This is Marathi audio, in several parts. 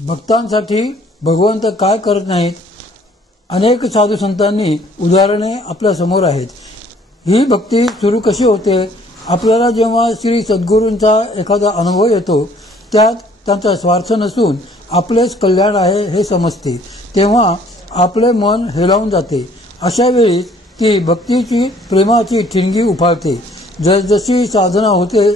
भक्तांसाठी भगवंत काय करत नाहीत, अनेक साधू संतांनी उदाहरणे आपल्या समोर आहेत. ही भक्ती सुरू कशी होते? आपल्याला जेव्हा श्री सद्गुरूंचा एखादा अनुभव येतो, त्यात त्यांचा स्वार्थ नसून आपलेच कल्याण आहे हे समजते, तेव्हा आपले मन हेलावून जाते. अशा वेळी ती भक्तीची प्रेमाची ठिणगी उफाळते. जसजशी साधना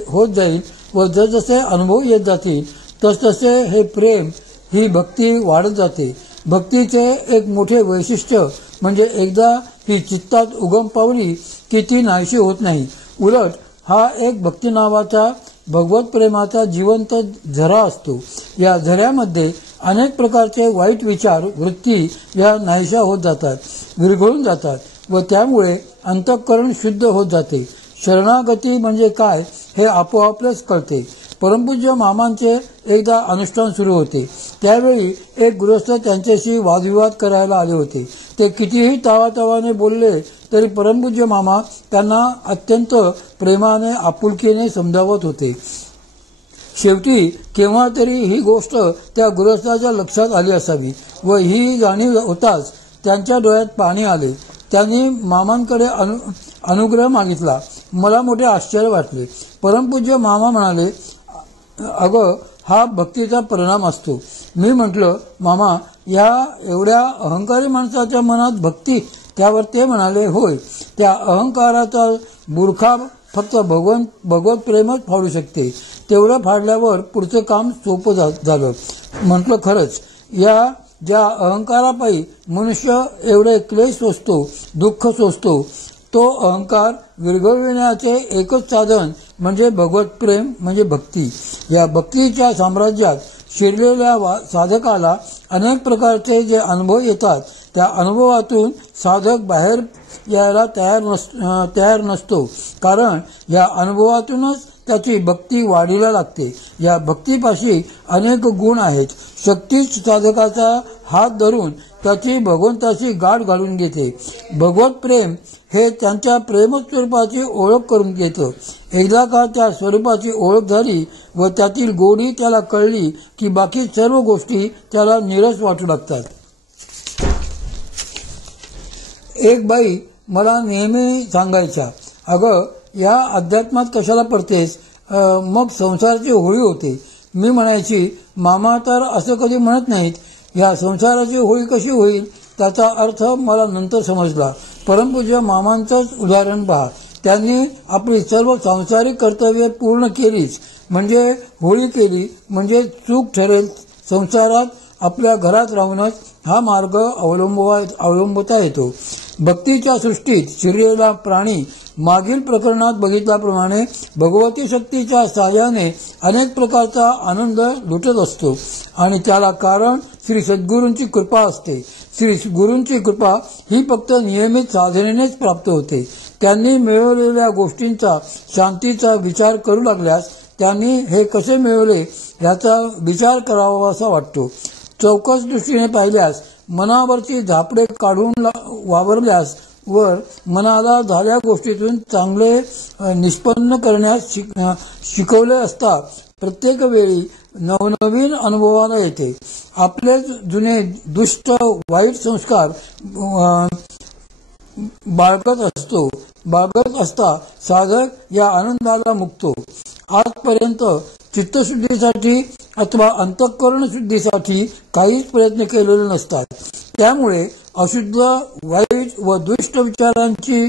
होत जाईल व जसजसे अनुभव येत जातील तसतसे हे प्रेम, ही भक्ती वाढत जाते. भक्तीचे एक मोठे वैशिष्ट्य म्हणजे एकदा ही चित्तात उगम पावली की ती नाहीशी होत नाही. उलट हा एक भक्ती नावाचा भगवत प्रेमाचा जिवंत झरा असतो. या झऱ्यामध्ये अनेक प्रकारचे वाईट विचार, वृत्ती या नाहीशा होत जातात, विरघळून जातात व त्यामुळे अंतःकरण शुद्ध होत जाते. शरणागती म्हणजे काय हे आपोआपच कळते. परमपूज्य मामांचे एकदा अनुष्ठान सुरू होते. त्यावेळी एक गृहस्थ त्यांच्याशी वादविवाद करायला आले होते. ते कितीही तावातावाने बोलले तरी परमपूज्य मामा त्यांना अत्यंत प्रेमाने आपुलकीने समजावत होते. शेवटी केव्हा तरी ही गोष्ट त्या गृहस्थाच्या लक्षात आली असावी व ही जाणीव होताच त्यांच्या डोळ्यात पाणी आले. त्यांनी मामांकडे अनुग्रह मागितला. मला मोठे आश्चर्य वाटले. परमपूज्य मामा म्हणाले, अगं, हा भक्तीचा परिणाम असतो. मी म्हटलं, मामा, या एवढ्या अहंकारी माणसाच्या मनात भक्ती? त्यावर ते म्हणाले, होय, त्या अहंकाराचा बुरखा फक्त भगवत प्रेमच फाडू शकते. तेवढं फाडल्यावर पुढचं काम सोपं झालं. म्हटलं, खरंच, या ज्या अहंकारापायी मनुष्य एवढे क्लेश सोसतो, दुःख सोसतो, तो अहंकार विरघळविण्याचे एकच साधन म्हणजे भगवत प्रेम, म्हणजे भक्ती. या भक्तीच्या साम्राज्यात शिरलेल्या साधकाला अनेक प्रकारचे जे अनुभव येतात, त्या अनुभवातून साधक बाहेर यायला तयार नसतो, कारण या अनुभवातूनच त्याची भक्ती वाढीला लागते. या भक्तीपाशी अनेक गुण आहेत. शक्तीच साधकाचा हात धरून त्याची भगवंताची गाठ घालून घेते. भगवत प्रेम हे त्यांच्या प्रेमस्वरूपाची ओळख करून घेतं. एकदा का त्या स्वरूपाची ओळख झाली व त्यातील गोडी त्याला कळली की बाकी सर्व गोष्टी त्याला नीरस वाटू लागतात. एक बाई मला नेहमी सांगायच्या, अगं, या अध्यात्मात कशाला पडतेस? मग संसाराची होळी होते. मी म्हणायची, मामा तर असं कधी म्हणत नाहीत. या संसाराची होळी कशी होईल? त्याचा अर्थ मला नंतर समजला. परमपूज्य मामांचंच उदाहरण पहा. त्यांनी आपली सर्व सांसारिक कर्तव्ये पूर्ण केलीच म्हणजे होळी केली म्हणजे चूक ठरेल. संसारात आपल्या घरात राहूनच हा मार्ग अवलंबता येतो. भक्तीच्या सृष्टीत शिरलेला प्राणी मागील प्रकरणात बघितल्याप्रमाणे भगवती शक्तीच्या साह्याने अनेक प्रकारचा आनंद लुटत असतो आणि त्याला कारण श्री सद्गुरूंची कृपा असते. श्री गुरूंची कृपा ही फक्त नियमित साधनेनेच प्राप्त होते. त्यांनी मिळवलेल्या गोष्टींचा, शांतीचा विचार करू लागल्यास त्यांनी हे कसे मिळवले याचा विचार करावा असा वाटतो. चौकस दृष्टीने पाहिल्यास मनावरची झापडे काढून वावरल्यास वर मनाला झाल्या गोष्टीतून चांगले निष्पन्न करण्यास शिकवले असता प्रत्येक वेळी नवनवीन अनुभवाला येते. आपले जुने दुष्ट वाईट संस्कार बाळगत असता साधक या आनंदाला मुक्तो. आजपर्यंत चित्तशुद्धीसाठी अथवा अंतःकरण शुद्धीसाठी काहीच प्रयत्न केलेले नसतात. त्यामुळे अशुद्ध, वाईट व दुष्ट विचारांची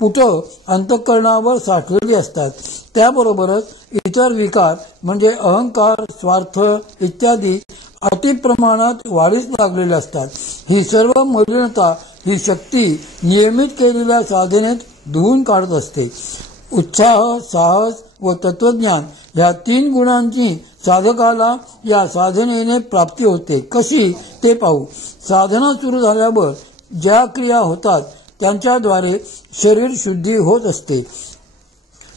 पुटं अंतःकरणावर साठलेली असतात. त्याबरोबरच इतर विकार म्हणजे अहंकार, स्वार्थ इत्यादी अतिप्रमाणात वाढीस लागलेले असतात. ही सर्व मलिनता ही शक्ती नियमित केलेल्या साधनेत धुवून काढत असते. उत्साह, साहस व तत्वज्ञान या 3 गुणांची साधकाला या साधनेने प्राप्ती होते. कशी ते पाहू. साधना सुरू झाल्यावर ज्या क्रिया होतात त्यांच्याद्वारे शरीर शुद्धी होत असते.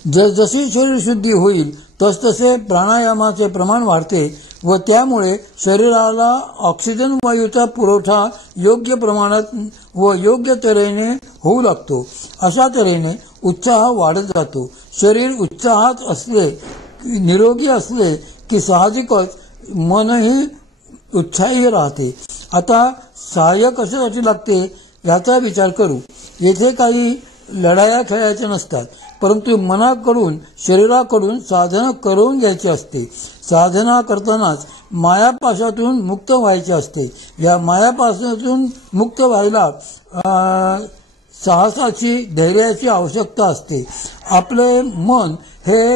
जसजशी शरीर शुद्धी होईल तसतसे प्राणायामाचे प्रमाण वाढते व त्यामुळे शरीराला ऑक्सिजन वायूचा पुरवठा योग्य प्रमाणात व योग्य तऱ्हेने होऊ लागतो. अशा तऱ्हेने उत्साह वाढत जातो. शरीर उत्साहात असले, निरोगी असले की साहजिकच मनही उत्साही राहते. आता सहाय्य कशासाठी लागते याचा विचार करू. येथे काही लढाया खेळायच्या नसतात, परंतु मनाकडून शरीराकडून साधना करून घ्यायची असते. साधना करतानाच मायापाशातून मुक्त व्हायचे असते. या मायापाशातून मुक्त व्हायला साहसाची धैर्याची आवश्यकता असते. आपले मन हे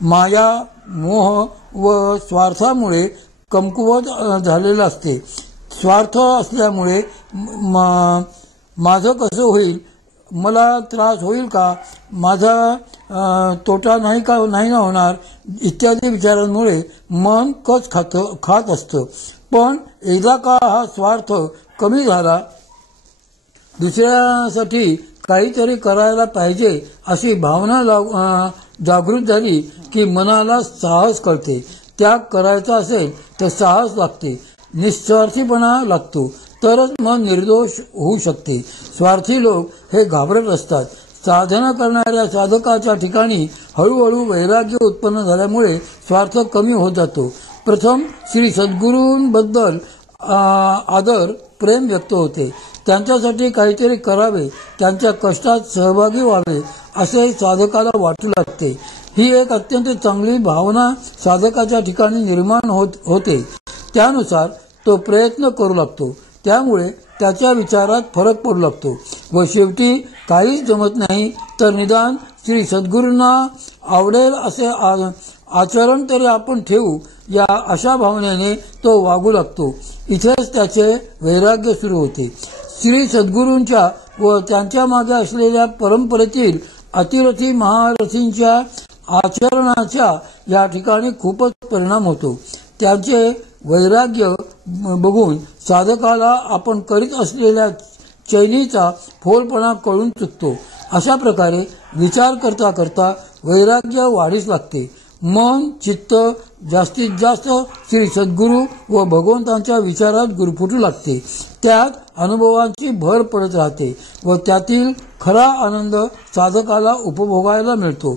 माया मोह व स्वार्थामुळे कमकुवत झालेलं असते. स्वार्थ असल्यामुळे माझं कसं होईल, मला त्रास होईल का, माझा तोटा नाही ना होणार इत्यादी विचारांमुळे मन कच खात असतं. पण एकदा का हा स्वार्थ कमी झाला, दुसऱ्यासाठी काहीतरी करायला पाहिजे अशी भावना जागृत झाली की मनाला साहस कळते. त्याग करायचा असेल तर साहस लागते, निस्वार्थीपणा लागतो, तरच मन निर्दोष होऊ शकते. स्वार्थी लोक हे घाबरत असतात. साधना करणाऱ्या साधकाच्या ठिकाणी हळूहळू वैराग्य उत्पन्न झाल्यामुळे स्वार्थ कमी होत जातो. प्रथम श्री सद्गुरूंबद्दल आदर प्रेम व्यक्त होते. त्यांच्यासाठी काहीतरी करावे, त्यांच्या कष्टात सहभागी व्हावे असे साधकाला वाटू लागते. ही एक अत्यंत चांगली भावना साधकाच्या ठिकाणी निर्माण होते. त्यानुसार तो प्रयत्न करू लागतो. त्यामुळे त्याच्या विचारात फरक पडू लागतो व शेवटी काहीच जमत नाही तर निदान श्री सद्गुरूंना आवडेल असे आचरण तरी आपण ठेवू या अशा भावनेने तो वागू लागतो. इथेच त्याचे वैराग्य सुरू होते. श्री सद्गुरूंच्या व त्यांच्या मागे असलेल्या परंपरेतील अतिरथी महारथींच्या आचरणाच्या या ठिकाणी खूपच परिणाम होतो. त्यांचे वैराग्य बघून साधकाला आपण करीत असलेल्या चैनीचा फोलपणा कळून चुकतो. अशा प्रकारे विचार करता करता वैराग्य वाढीस लागते. मन चित्त जास्तीत जास्त श्री सद्गुरू व भगवंतांच्या विचारात गुरफुटू लागते. त्यात अनुभवांची भर पडत राहते व त्यातील खरा आनंद साधकाला उपभोगायला मिळतो.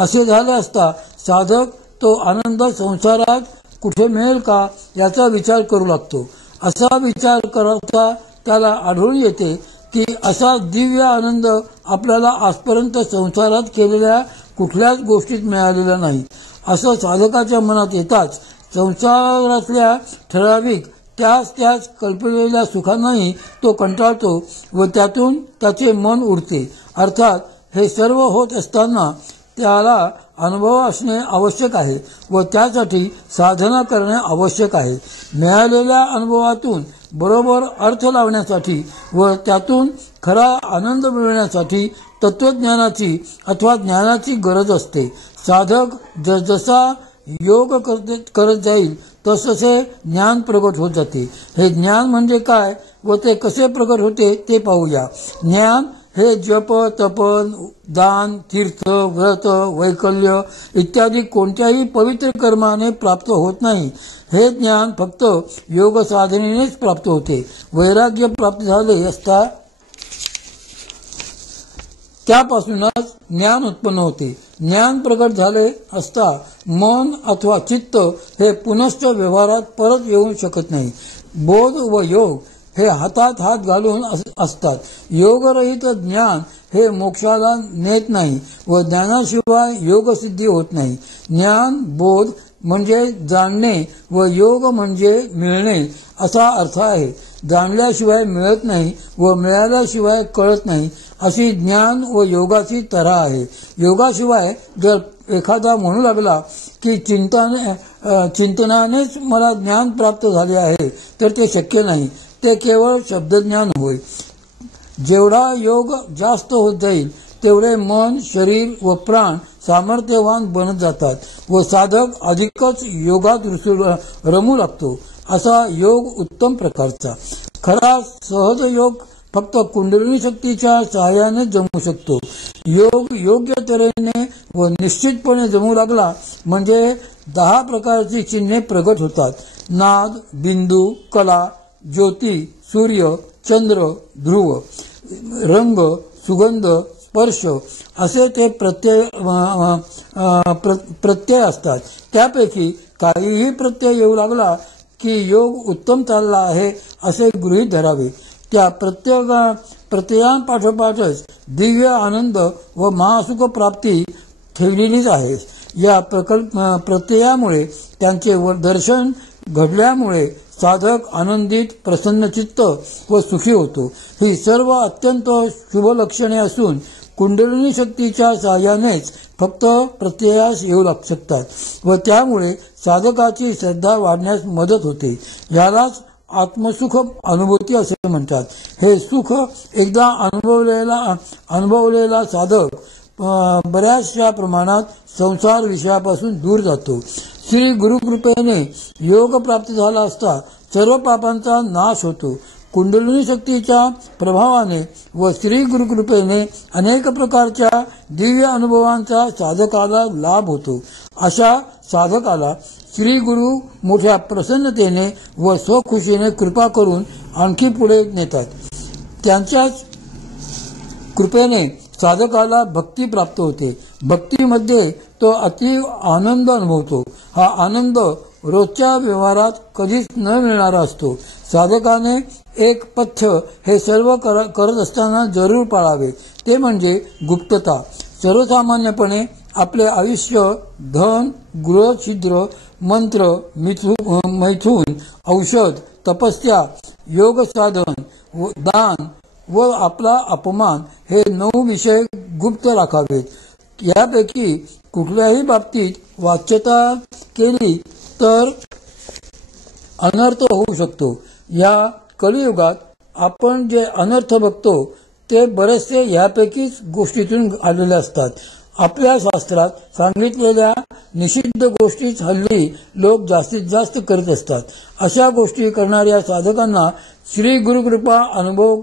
असे झाले असता साधक तो आनंद संसारात कुठे मिळेल का याचा विचार करू लागतो. असा विचार करता त्याला आढळून येते की असा दिव्य आनंद आपल्याला आजपर्यंत संसारात केलेल्या कुठल्याच गोष्टीत मिळालेला नाही. असं साधकाच्या मनात येताच संसारातल्या ठराविक त्याच कल्पलेल्या सुखांनाही तो कंटाळतो व त्यातून त्याचे मन उडते. अर्थात हे सर्व होत असताना त्याला अनुभव असणे आवश्यक आहे व त्यासाठी साधना करणे आवश्यक आहे. मिळालेल्या अनुभवातून बरोबर अर्थ लावण्यासाठी व त्यातून खरा आनंद मिळवण्यासाठी तत्वज्ञानाची अथवा ज्ञानाची गरज असते. साधक जसा योग करत जाईल तससे ज्ञान प्रगट होत जाते. हे ज्ञान म्हणजे काय व ते कसे प्रगट होते ते पाहूया. ज्ञान हे जप तप दान तीर्थ व्रत वैकल्य इत्यादी कोणत्याही पवित्र कर्माने प्राप्त होत नाही. हे ज्ञान फक्त योग साधनेनेच प्राप्त होते. वैराग्य प्राप्त झाले असता त्यापासूनच ज्ञान उत्पन्न होते. ज्ञान प्रगट झाले असता मन अथवा चित्त हे पुनश्च व्यवहारात परत येऊ शकत नाही. बोध व योग हे हातात हात घालून असतात. योगरहित ज्ञान हे मोक्षाला नेत नाही व ज्ञानाशिवाय योगसिद्धी होत नाही. ज्ञान बोध म्हणजे जाणणे व योग म्हणजे मिळणे असा अर्थ आहे. जाणल्याशिवाय मिळत नाही व मिळाल्याशिवाय कळत नाही अशी ज्ञान व योगाची तऱ्हा आहे. योगाशिवाय जर एखादा म्हणू लागला की चिंतनानेच मला ज्ञान प्राप्त झाले आहे तर ते शक्य नाही. ते केवळ शब्दज्ञान होय. जेवढा योग जास्त होत जाईल तेवढे मन शरीर व प्राण सामर्थ्यवान बनत जातात व साधक अधिकच योगात रमू लागतो. असा योग उत्तम प्रकारचा. खरा सहज योग फक्त कुंडलिनी शक्तीच्या सहाय्याने जमू शकतो. योग योग्य तऱ्हेने व निश्चितपणे जमू लागला म्हणजे 10 प्रकारची चिन्हे प्रगट होतात. नाद बिंदू कला ज्योती सूर्य चंद्र ध्रुव रंग सुगंध स्पर्श असे ते प्रत्यय असतात. त्यापैकी काहीही प्रत्यय येऊ लागला की योग उत्तम चालला आहे असे गृहीत धरावे. त्या प्रत्ययांपाठोपाठच दिव्य आनंद व महासुख प्राप्ती ठेवलेलीच आहे. या प्रत्ययामुळे त्यांचे दर्शन घडल्यामुळे साधक आनंदित, प्रसन्नचित्त व सुखी होतो. ही सर्व अत्यंत शुभ लक्षणे असून कुंडलिनी शक्तीच्या साहाय्यानेच फक्त प्रत्ययास येऊ शकतात व त्यामुळे साधकाची श्रद्धा वाढण्यास मदत होते. यालाच आत्मसुख अनुभूती असे म्हणतात. हे सुख एकदा अनुभवलेला साधक बऱ्याचशा प्रमाणात संसार विषयापासून दूर जातो. श्री गुरुकृपेने योग प्राप्त झाला असता सर्व पापांचा नाश होतो. कुंडलिनी शक्तीच्या प्रभावाने व श्री गुरुकृपेने अनेक प्रकारच्या दिव्य अनुभवांचा साधकाला लाभ होतो. अशा साधकाला श्री गुरु मोठ्या प्रसन्नतेने व स्वखुशीने कृपा करून आणखी पुढे नेतात. त्यांच्याच कृपेने साधकाला भक्ती प्राप्त होते. भक्तीमध्ये तो अति आनंद अनुभवतो. हा आनंद रोजच्या व्यवहारात कधीच न मिळणारा असतो. साधकाने एक पथ्य हे सर्व करत असताना जरूर पाळावे, ते म्हणजे गुप्तता. सर्वसामान्यपणे आपले आयुष्य धन, गृह, छिद्र, मंत्र, मैथून, औषध, तपस्या, योग साधन, दान व आपला अपमान हे 9 विषय गुप्त राखावेत. यापैकी कुठल्याही बाबतीत वाच्यता केली तर अनर्थ होऊ शकतो. या कलियुगात आपण जे अनर्थ बघतो ते बरेचसे यापैकीच गोष्टीतून आलेले असतात. आपल्या शास्त्रात सांगितलेल्या निषिद्ध गोष्टीच हल्ली लोक जास्तीत जास्त करत असतात. अशा गोष्टी करणाऱ्या साधकांना श्री गुरुकृपा अनुभव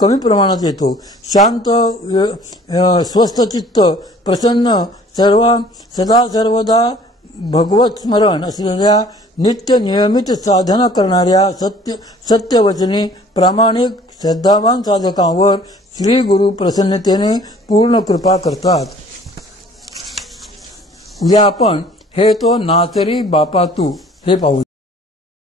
कमी प्रमाणात येतो. शांत, स्वस्थ चित्त, प्रसन्न, सदा सर्वदा भगवत स्मरण असलेल्या नित्य नियमित साधना करणाऱ्या सत्यवचनी प्रामाणिक श्रद्धावान साधकांवर श्री गुरु प्रसन्नतेने पूर्ण कृपा करतात. उद्या आपण हे तो नाचरी बापा तू हे पाहू.